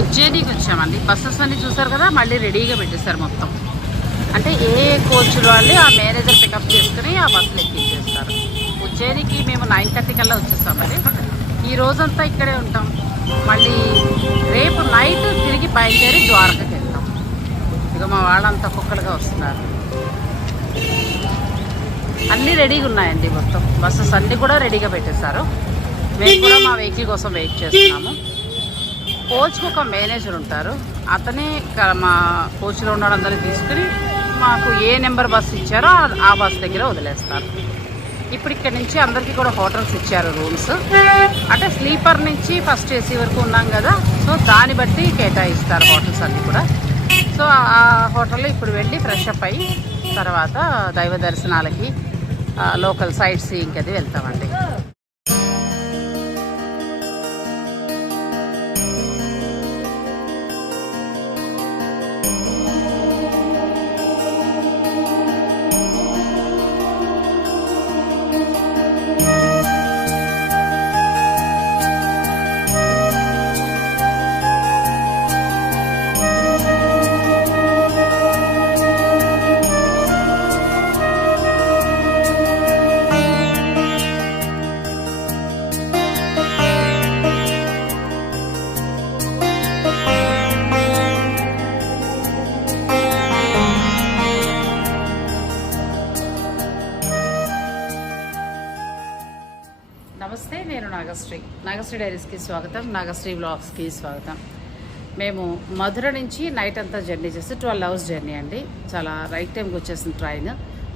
ఉజ్జయినికి వచ్చామండి బస్సెస్ అన్నీ చూసారు కదా మళ్ళీ రెడీగా పెట్టేశారు మొత్తం. అంటే ఏ కోచ్లో వాళ్ళు ఆ మేనేజర్ పికప్ చేసుకుని ఆ బస్సులు ఎక్కించేస్తారు. ఉజ్జయినికి మేము నైన్ థర్టీ కల్లా వచ్చేస్తాం మరి ఈ రోజంతా ఇక్కడే ఉంటాం. మళ్ళీ రేపు నైట్ తిరిగి బయలుదేరి ద్వారకకి వెళ్తాం. ఇక మా వాళ్ళంతా కుక్కలుగా వస్తున్నారు. అన్నీ రెడీగా ఉన్నాయండి మొత్తం. బస్సెస్ అన్నీ కూడా రెడీగా పెట్టేశారు. మేము కూడా మా వెహికల్ కోసం వెయిట్ చేస్తున్నాము. కోచ్కి ఒక మేనేజర్ ఉంటారు. అతనే మా కోచ్లో ఉన్న వాళ్ళందరినీ తీసుకుని మాకు ఏ నెంబర్ బస్సు ఇచ్చారో ఆ- బస్ దగ్గర వదిలేస్తారు. ఇప్పుడు ఇక్కడ నుంచి అందరికీ కూడా హోటల్స్ ఇచ్చారు రూమ్స్ అంటే స్లీపర్ నుంచి ఫస్ట్ ఏసీ వరకు ఉన్నాం కదా సో దాన్ని బట్టి కేటాయిస్తారు హోటల్స్ అన్నీ కూడా. సో ఆ హోటల్లో ఇప్పుడు వెళ్ళి ఫ్రెష్ అప్ అయ్యి తర్వాత దైవ దర్శనాలకి లోకల్ సైట్ సీయింగ్కి అది వెళ్తామండి. నమస్తే నేను నాగశ్రీ. నాగశ్రీ డైరీస్కి స్వాగతం. నాగశ్రీ బ్లాగ్స్కి స్వాగతం. మేము మధుర నుంచి నైట్ అంతా జర్నీ చేసి ట్వెల్వ్ అవర్స్ జర్నీ అండి. చాలా రైట్ టైంకి వచ్చేసిన ట్రైన్.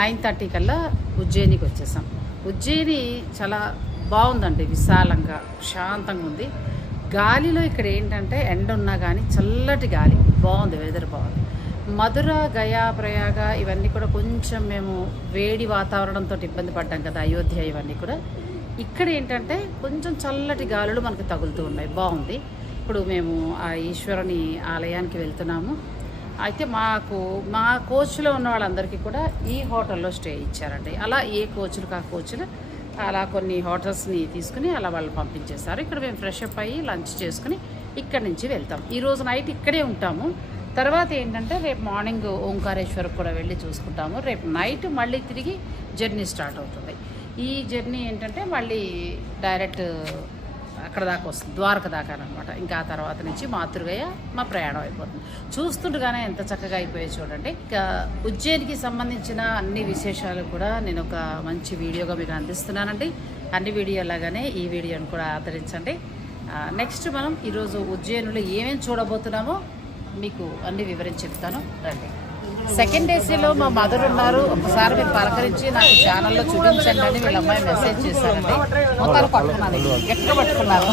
నైన్ థర్టీ కల్లా ఉజ్జయినికి వచ్చేసాం. ఉజ్జయిని చాలా బాగుందండి. విశాలంగా శాంతంగా ఉంది. గాలిలో ఇక్కడ ఏంటంటే ఎండ ఉన్నా కానీ చల్లటి గాలి. బాగుంది వెదర్ బాగుంది. మధుర గయా ప్రయాగ ఇవన్నీ కూడా కొంచెం మేము వేడి వాతావరణంతో ఇబ్బంది పడ్డాం కదా అయోధ్య ఇవన్నీ కూడా. ఇక్కడ ఏంటంటే కొంచెం చల్లటి గాలులు మనకు తగులుతూ ఉన్నాయి. బాగుంది. ఇప్పుడు మేము ఆ ఈశ్వరుని ఆలయానికి వెళ్తున్నాము. అయితే మాకు మా కోచ్లో ఉన్న వాళ్ళందరికీ కూడా ఈ హోటల్లో స్టే ఇచ్చారండి. అలా ఏ కోచ్లు కా కోచ్లు అలా కొన్ని హోటల్స్ని తీసుకుని అలా వాళ్ళు పంపించేశారు. ఇక్కడ మేము ఫ్రెష్ అప్ అయ్యి లంచ్ చేసుకుని ఇక్కడ నుంచి వెళ్తాం. ఈరోజు నైట్ ఇక్కడే ఉంటాము. తర్వాత ఏంటంటే రేపు మార్నింగ్ ఓంకారేశ్వర్ కూడా వెళ్ళి చూసుకుంటాము. రేపు నైట్ మళ్ళీ తిరిగి జర్నీ స్టార్ట్ అవుతుంది. ఈ జర్నీ ఏంటంటే మళ్ళీ డైరెక్ట్ అక్కడ దాకా వస్తుంది ద్వారక దాకా అనమాట ఇంకా ఆ తర్వాత నుంచి మాతృగయ్య మా ప్రయాణం అయిపోతుంది. చూస్తుండగానే ఎంత చక్కగా అయిపోయాయి చూడండి. ఇంకా ఉజ్జయినికి సంబంధించిన అన్ని విశేషాలు కూడా నేను ఒక మంచి వీడియోగా మీకు అందిస్తున్నానండి. అన్ని వీడియోలాగానే ఈ వీడియోని కూడా ఆదరించండి. నెక్స్ట్ మనం ఈరోజు ఉజ్జయినిలో ఏమేమి చూడబోతున్నామో మీకు అన్ని వివరించి చెప్తాను. రండి. సెకండ్ ఏసీలో మా మదర్ ఉన్నారు. ఒకసారి మీరు పలకరించి నాకు ఛానల్లో చూపించండి అని వీళ్ళ అమ్మాయి మెసేజ్ చేశారండి. మొత్తాలు పట్టుకున్నాను. గట్టిగా పట్టుకున్నాను.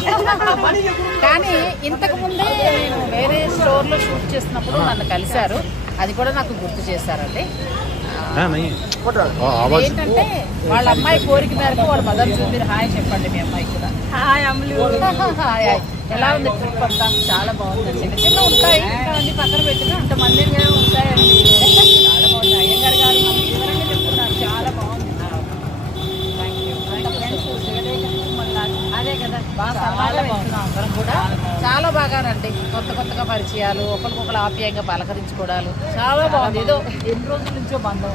కానీ ఇంతకు ముందే నేను వేరే స్టోర్లో షూట్ చేసినప్పుడు నన్ను కలిశారు. అది కూడా నాకు గుర్తు చేశారండి. ఏంటంటే వాళ్ళ అమ్మాయి కోరిక మేరకు వాళ్ళ మదర్ చూపిరు హాయ్ చెప్పండి మీ అమ్మాయి కూడా. హాయ్ హాయ్ ఎలా ఉంది ట్రిప్ అంతా? చాలా బాగుంది. చిన్న చిన్న ఉంటాయి. పక్కన పెట్టిన అంత మందిగా ఉంటాయండి. బాగా సరదాగా. వెళ్తున్నాం అందరం కూడా. చాలా బాగానండి. కొత్త కొత్తగా పరిచయాలు ఒకరికొకరు ఆప్యాయంగా పలకరించుకోవడాలు. చాలా బాగుంది. ఏదో ఎన్ని రోజుల నుంచో బంధం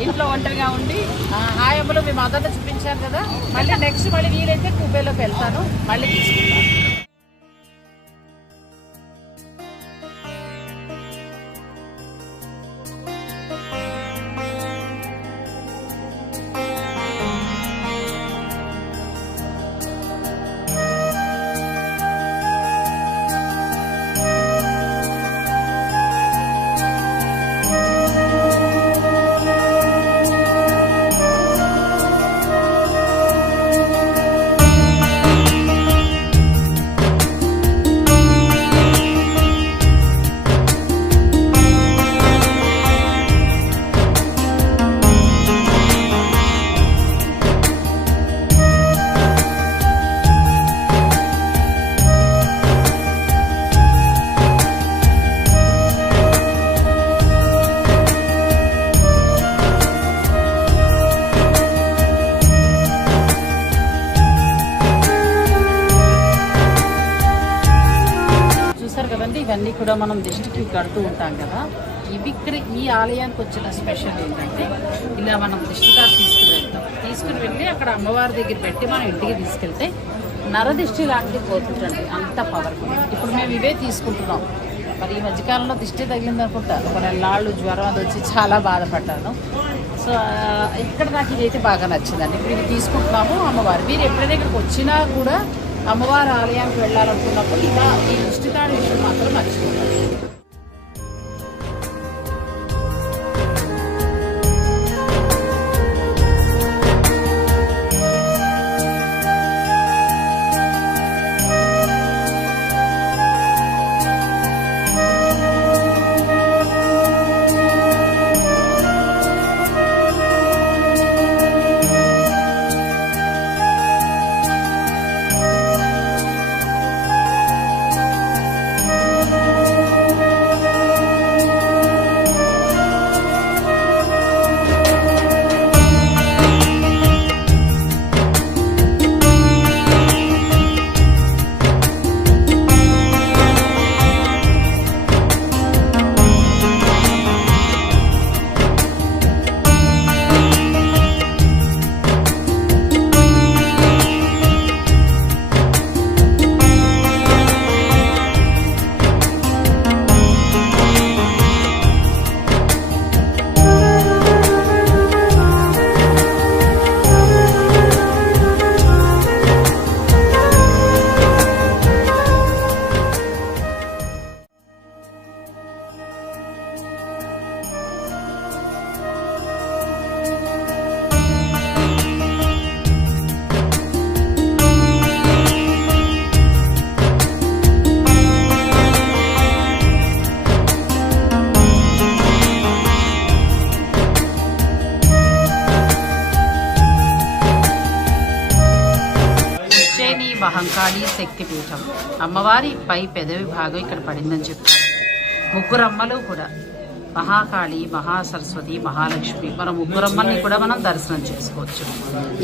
ఇంట్లో ఒంటరిగా ఉండి ఆ, హాయ్ అమ్మలో మీ మదర్ని చూపించాను కదా. మళ్ళీ నెక్స్ట్ మళ్ళీ వీలైతే కుబేలోకి వెళ్తాను. మళ్ళీ తీసుకుంటాను. కూడా మనం దిష్టికి కడుతూ ఉంటాం కదా ఇవి ఇక్కడ ఈ ఆలయానికి వచ్చిన స్పెషల్ ఏంటంటే ఇలా మనం దిష్టిగా తీసుకుని వెళ్తాం తీసుకుని వెళ్ళి అక్కడ అమ్మవారి దగ్గర పెట్టి మనం ఇంటికి తీసుకెళ్తే నరదిష్టి లాంటిది పోతుంటండి అంత పవర్ఫుల్ ఇప్పుడు మేము ఇవే తీసుకుంటున్నాం. మరి ఈ మధ్యకాలంలో దిష్టి తగిలింది అనుకుంటా ఒక నెలలాళ్ళు జ్వరం అది వచ్చి చాలా బాధపడ్డాను. సో ఇక్కడ నాకు ఇదైతే బాగా నచ్చిందండి. ఇప్పుడు ఇది తీసుకుంటున్నాము అమ్మవారు. మీరు ఎప్పుడైనా ఇక్కడికి వచ్చినా కూడా అమ్మవారి ఆలయానికి వెళ్ళాలనుకున్నప్పుడు ఇలా ఈ దిష్టి విషయం మాత్రం మర్చిపోతారు మహంకాళి శక్తిపీఠం అమ్మవారి పై పెదవి భాగం ఇక్కడ పడిందని చెప్తారు. ముగ్గురమ్మలు కూడా. మహాకాళి మహాసరస్వతి మహాలక్ష్మి. మన ముగ్గురమ్మల్ని కూడా మనం దర్శనం చేసుకోవచ్చు.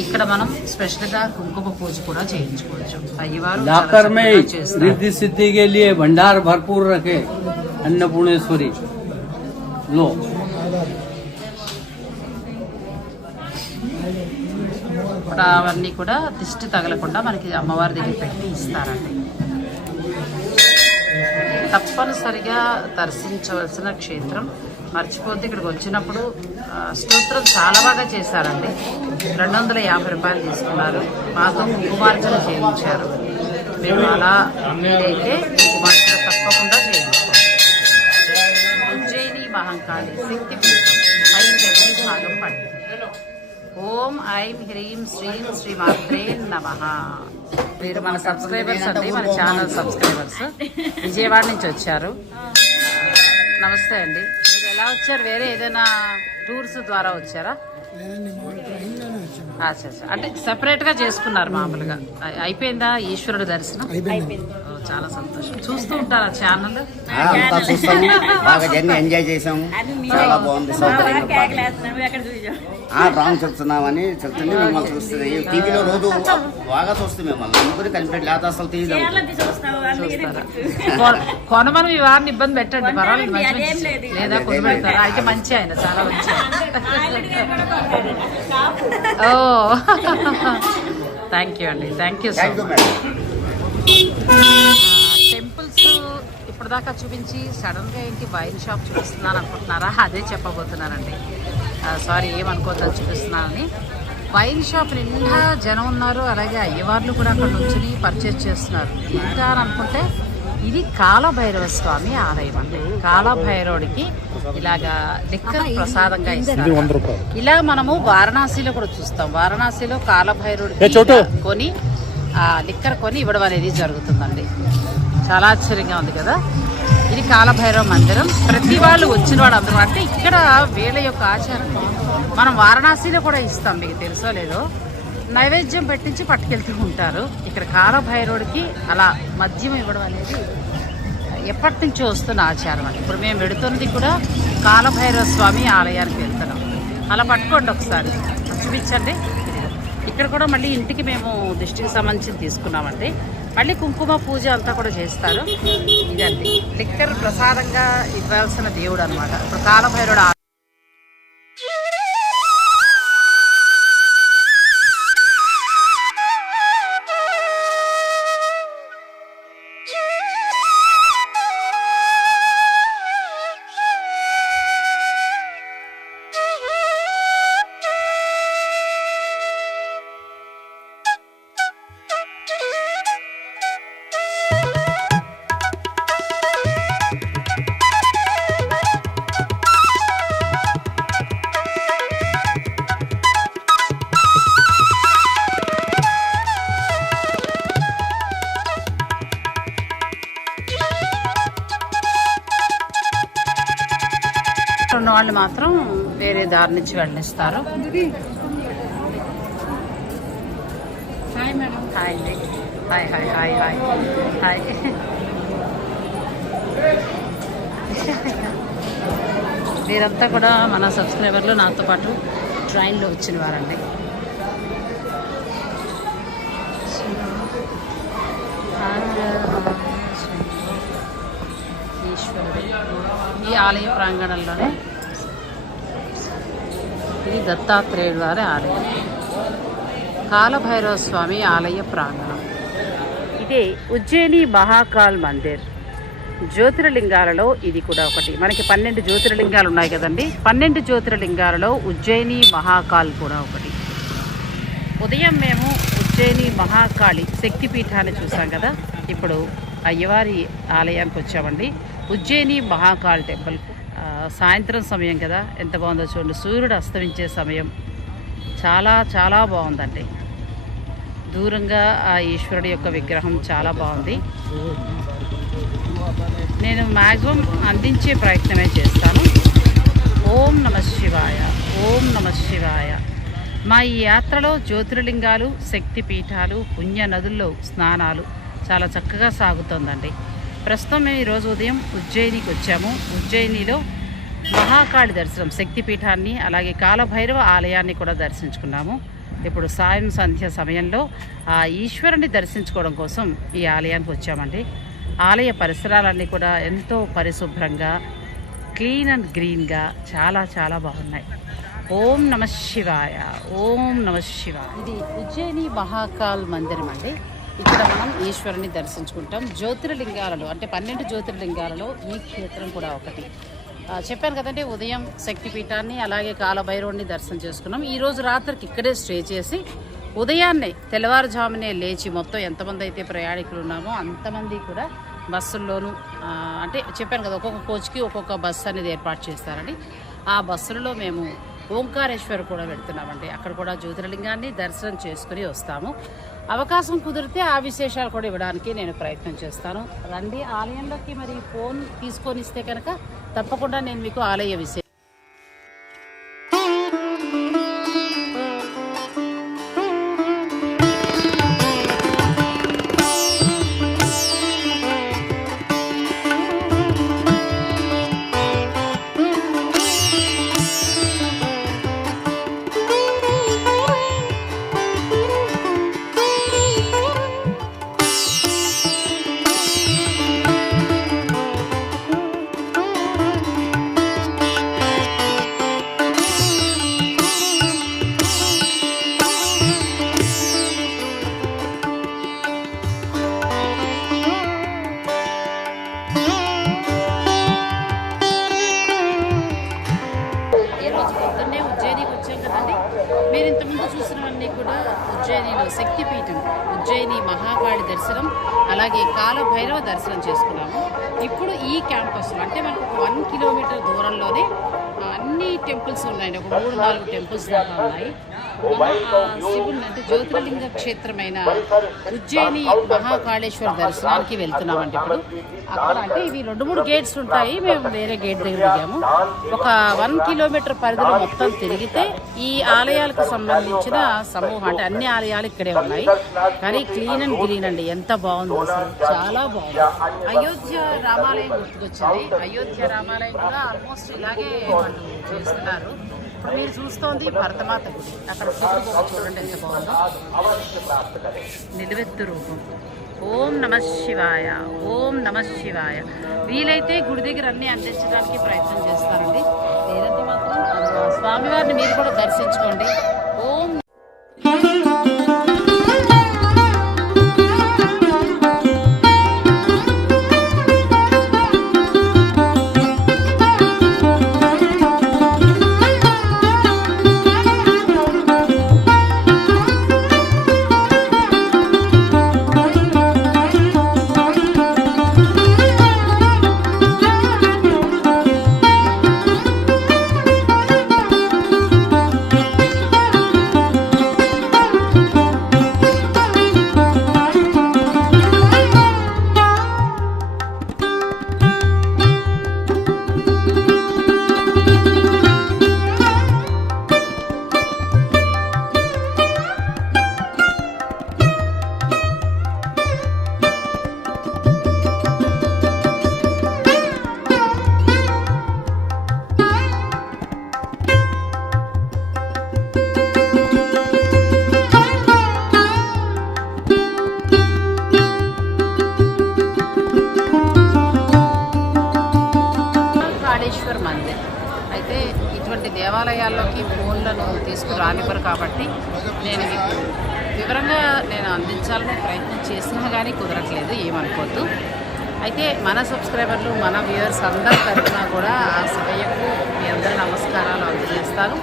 ఇక్కడ మనం స్పెషల్గా కుంకుమ పూజ కూడా చేయించుకోవచ్చు. అయ్యవారు భండార్ భర్పూర్ రకే అన్నపూర్ణేశ్వరి. లో. అవన్నీ కూడా దిష్టి తగలకుండా మనకి అమ్మవారి దగ్గర పెట్టి ఇస్తారండి. తప్పనిసరిగా దర్శించవలసిన క్షేత్రం. మర్చిపోతే ఇక్కడికి వచ్చినప్పుడు స్తోత్రం చాలా బాగా చేశారండి. రెండు వందల యాభై రూపాయలు తీసుకున్నారు. మాతో కుంకుమార్చన చేయించారు. మేము అలా అయితే కుంకుమార్చన తప్పకుండా చేయించుకోవాలి. ఉజ్జయిని మహంకాళి శక్తి ఓం ఐం హ్రీం శ్రీం శ్రీ మాత్రే నమ. మీరు మన సబ్స్క్రైబర్స్ అండి మన ఛానల్ సబ్స్క్రైబర్స్. విజయవాడ నుంచి వచ్చారు. నమస్తే అండి. మీరు ఎలా వచ్చారు? వేరే ఏదైనా టూర్స్ ద్వారా వచ్చారా. అంటే సెపరేట్గా చేసుకున్నారు మామూలుగా. అయి- అయిపోయిందా ఈశ్వరుడు దర్శనం? చాలా సంతోషం. చూస్తూ ఉంటారా ఛానల్ ఆ, అంతా చూస్తాము. బాగా జర్నీ ఎంజాయ్ చేసాము. చాలా బాగుంది సౌకర్యంగా రాంగ్ చెప్తున్నామని చెప్తుంది మిమ్మల్ని చూస్తుంది. టీవీలో రోజు బాగా చూస్తుంది మిమ్మల్ని. అందుకని కనిపెట్టి లేకపోతే అసలు కొన- కొనమని మీ వారిని ఇబ్బంది పెట్టండి పర్వాలేదు మంచి లేదు. లేదా కొనబెడతారా అయితే మంచి ఆయన చాలా మంచి. ఓ. థ్యాంక్ యూ అండి. Thank you so much madam temples ఇప్పటిదాకా చూపించి సడన్గా ఏంటి వైన్ షాప్ చూపిస్తున్నాను అనుకుంటున్నారా? అదే చెప్పబోతున్నానండి. సారీ ఏమనుకోవద్దని చూపిస్తున్నానని. వైన్ షాప్ నిండా జనం ఉన్నారు అలాగే అయ్యవార్లు కూడా అక్కడ నుంచుని పర్చేస్ చేస్తున్నారు. ఇంకా అని అనుకుంటే ఇది కాలభైరవ స్వామి ఆలయం అండి. కాలభైరవుడికి ఇలాగా లిక్కర్ ప్రసాదంగా ఇస్తారు. ఇలా మనము వారణాసిలో కూడా చూస్తాం. వారణాసిలో కాలభైరవుడికి కొని లిక్కర్ కొని ఇవ్వడం అనేది జరుగుతుందండి. చాలా ఆశ్చర్యంగా ఉంది కదా? ఇది కాలభైరవ మందిరం. ప్రతి వాళ్ళు వచ్చిన వాడు అందరూ అంటే ఇక్కడ వీళ్ళ యొక్క ఆచారం మనం వారణాసిలో కూడా ఇస్తాం మీకు తెలుసో లేదో. నైవేద్యం పెట్టించి పట్టుకెళ్తూ ఉంటారు. ఇక్కడ కాలభైరవుడికి అలా మద్యం ఇవ్వడం అనేది ఎప్పటి నుంచో వస్తున్న ఆచారం అండి. ఇప్పుడు మేము వెడుతున్నది కూడా కాలభైరవ స్వామి ఆలయానికి వెళ్తున్నాం. అలా పట్టుకోండి ఒకసారి. చూపించండి. ఇక్కడ కూడా మళ్ళీ ఇంటికి మేము దిష్టికి సంబంధించి తీసుకున్నామండి. మళ్ళీ కుంకుమ పూజ అంతా కూడా చేస్తారు. ఇదండి. లిక్కర్ ప్రసాదంగా ఇవ్వాల్సిన దేవుడు అనమాట ఇప్పుడు కాలభైరుడు మాత్రం వేరే దారి నుంచి వెళ్ళిస్తారు. Hi madam. హాయ్ అండి. Hi hi hi hi. Hi. వీరంతా కూడా మన సబ్స్క్రైబర్లు నాతో పాటు ట్రైన్లో వచ్చిన వారండి. ఈశ్వరుడు. ఈ ఆలయ ప్రాంగణంలోనే ఇది దత్తాత్రేయుడు వారి ఆలయం. కాలభైరవ స్వామి ఆలయ ప్రాంగణం. ఇదే ఉజ్జయిని మహాకాల్ మందిర్. జ్యోతిర్లింగాలలో ఇది కూడా ఒకటి. మనకి పన్నెండు జ్యోతిర్లింగాలు ఉన్నాయి కదండి? పన్నెండు జ్యోతిర్లింగాలలో ఉజ్జయిని మహాకాల్ కూడా ఒకటి. ఉదయం మేము ఉజ్జయిని మహాకాళి శక్తిపీఠాన్ని చూసాం కదా? ఇప్పుడు అయ్యవారి ఆలయానికి వచ్చామండి. ఉజ్జయిని మహాకాళి టెంపుల్ సాయంత్రం సమయం కదా ఎంత బాగుందో చూడండి. సూర్యుడు అస్తమించే సమయం. చాలా చాలా బాగుందండి. దూరంగా ఆ ఈశ్వరుడి యొక్క విగ్రహం చాలా బాగుంది. నేను మ్యాక్సిమం అందించే ప్రయత్నమే చేస్తాను. ఓం నమ శివాయ ఓం నమ శివాయ. మా ఈ యాత్రలో జ్యోతిర్లింగాలు శక్తి పీఠాలు పుణ్య నదుల్లో స్నానాలు చాలా చక్కగా సాగుతోందండి. ప్రస్తుతం మేము ఈరోజు ఉదయం ఉజ్జయినికి వచ్చాము. ఉజ్జయినిలో మహాకాళి దర్శనం శక్తిపీఠాన్ని అలాగే కాలభైరవ ఆలయాన్ని కూడా దర్శించుకున్నాము. ఇప్పుడు సాయం సంధ్య సమయంలో ఆ ఈశ్వరుని దర్శించుకోవడం కోసం ఈ ఆలయానికి వచ్చామండి. ఆలయ పరిసరాలన్నీ కూడా ఎంతో పరిశుభ్రంగా క్లీన్ అండ్ గ్రీన్గా చాలా చాలా బాగున్నాయి. ఓం నమ శివాయ ఓం నమ శివాయ. ఇది ఉజ్జయిని మహాకాల్ మందిరం అండి. ఇక్కడ మనం ఈశ్వరుని దర్శించుకుంటాం. జ్యోతిర్లింగాలలో అంటే పన్నెండు జ్యోతిర్లింగాలలో ఈ క్షేత్రం కూడా ఒకటి. చెప్పాను కదండి ఉదయం శక్తిపీఠాన్ని అలాగే కాలభైరవుడిని దర్శనం చేసుకున్నాం. ఈరోజు రాత్రికి ఇక్కడే స్టే చేసి ఉదయాన్నే తెల్లవారుజామునే లేచి మొత్తం ఎంతమంది అయితే ప్రయాణికులు ఉన్నామో అంతమంది కూడా బస్సుల్లోనూ అంటే చెప్పాను కదా ఒక్కొక్క కోచ్కి ఒక్కొక్క బస్సు అనేది ఏర్పాటు చేస్తారని ఆ బస్సులలో మేము ఓంకారేశ్వర్ కూడా వెళ్తున్నామండి. అక్కడ కూడా జ్యోతిర్లింగాన్ని దర్శనం చేసుకుని వస్తాము. అవకాశం కుదిరితే ఆ విశేషాలు కూడా ఇవ్వడానికి నేను ప్రయత్నం చేస్తాను. రండి ఆలయంలోకి మరి ఫోన్ తీసుకొని ఇస్తే కనుక తప్పకుండా నేను మీకు ఆలయ విషయం ఉజ్జయిని మహాకాళి దర్శనం అలాగే కాలభైరవ దర్శనం చేసుకున్నాము. ఇప్పుడు ఈ క్యాంపస్లో అంటే మనకు వన్ కిలోమీటర్ దూరంలోనే అన్ని టెంపుల్స్ ఉన్నాయి ఒక మూడు నాలుగు టెంపుల్స్ దాకా ఉన్నాయి. శివుని అంటే జ్యోతిర్లింగ క్షేత్రమైన ఉజ్జయిని మహాకాళేశ్వర దర్శనానికి వెళ్తున్నామండి ఇప్పుడు. అక్కడ అంటే ఇవి రెండు మూడు గేట్స్ ఉంటాయి. మేము వేరే గేట్ దగ్గర దిగాము. ఒక వన్ కిలోమీటర్ పరిధిలో మొత్తం తిరిగితే ఈ ఆలయాలకు సంబంధించిన సమూహం అంటే అన్ని ఆలయాలు ఇక్కడే ఉన్నాయి. కానీ క్లీన్ అండ్ గ్రీన్ అండి. ఎంత బాగుంది అసలు. చాలా బాగుంది. అయోధ్య రామాలయం గుర్తుకొచ్చింది. అయోధ్య రామాలయం కూడా ఆల్మోస్ట్ ఇలాగే చేస్తున్నారు. ఇప్పుడు మీరు చూస్తోంది భరతమాత గుడి. అక్కడ చూడండి ఎంత బాగుందో. నిలువెత్తు రూపం. ఓం నమ శివాయ. ఓం నమ శివాయ. వీలైతే గుడి దగ్గర అన్నీ అందించడానికి ప్రయత్నం చేస్తారండి. లేదంటే మాత్రం స్వామివారిని మీరు కూడా దర్శించుకోండి. నేను వివరంగా నేను అందించాలని ప్రయత్నం చేసినా కానీ కుదరట్లేదు ఏమనుకోవద్దు. అయితే మన సబ్స్క్రైబర్లు మన వ్యూవర్స్ అందరి తరఫున కూడా ఆ శివయ్యకు మీ అందరి నమస్కారాలు అందజేస్తాను.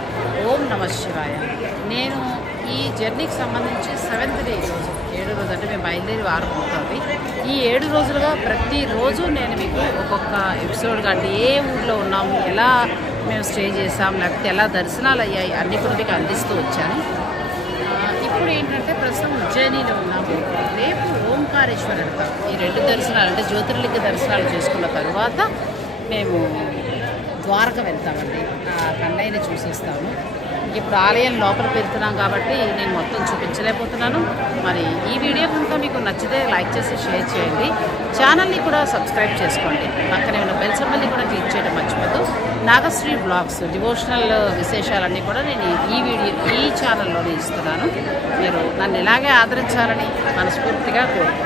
ఓం నమ శివాయ. నేను ఈ జర్నీకి సంబంధించి సెవెంత్ డే రోజు ఏడు రోజు అంటే మేము బయలుదేరి వారం అవుతుంది. ఈ ఏడు రోజులుగా ప్రతిరోజు నేను మీకు ఒక్కొక్క ఎపిసోడ్ కంటే ఏ ఊర్లో ఉన్నాము ఎలా మేము స్టే చేసాం లేకపోతే ఎలా దర్శనాలు అయ్యాయి అన్నీ కూడా మీకు అందిస్తూ వచ్చాను ఆ, ఇప్పుడు ఏంటంటే ప్రస్తుతం ఉజ్జయినిలో ఉన్నాము. రేపు ఓంకారేశ్వర వెళ్తాం ఈ రెండు దర్శనాలు అంటే జ్యోతిర్లింగ దర్శనాలు చేసుకున్న తర్వాత మేము ద్వారక వెళ్తామండి. ఆ కన్నయ్యని చూసేస్తాము. ఇప్పుడు ఆలయం లోపలికి వెళ్తున్నాం కాబట్టి నేను మొత్తం చూపించలేకపోతున్నాను. మరి ఈ వీడియో కనుక మీకు నచ్చితే లైక్ చేసి షేర్ చేయండి. ఛానల్ని కూడా సబ్స్క్రైబ్ చేసుకోండి. పక్కనే ఉన్న బెల్ సింబల్ని కూడా క్లిక్ చేయడం మర్చిపోద్దు నాగశ్రీ బ్లాగ్స్ డివోషనల్ విశేషాలన్నీ కూడా నేను ఈ వీడియో ఈ ఛానల్లోనే ఇస్తున్నాను. మీరు నన్ను ఇలాగే ఆదరించాలని మనస్ఫూర్తిగా కోరుకుంటున్నాను.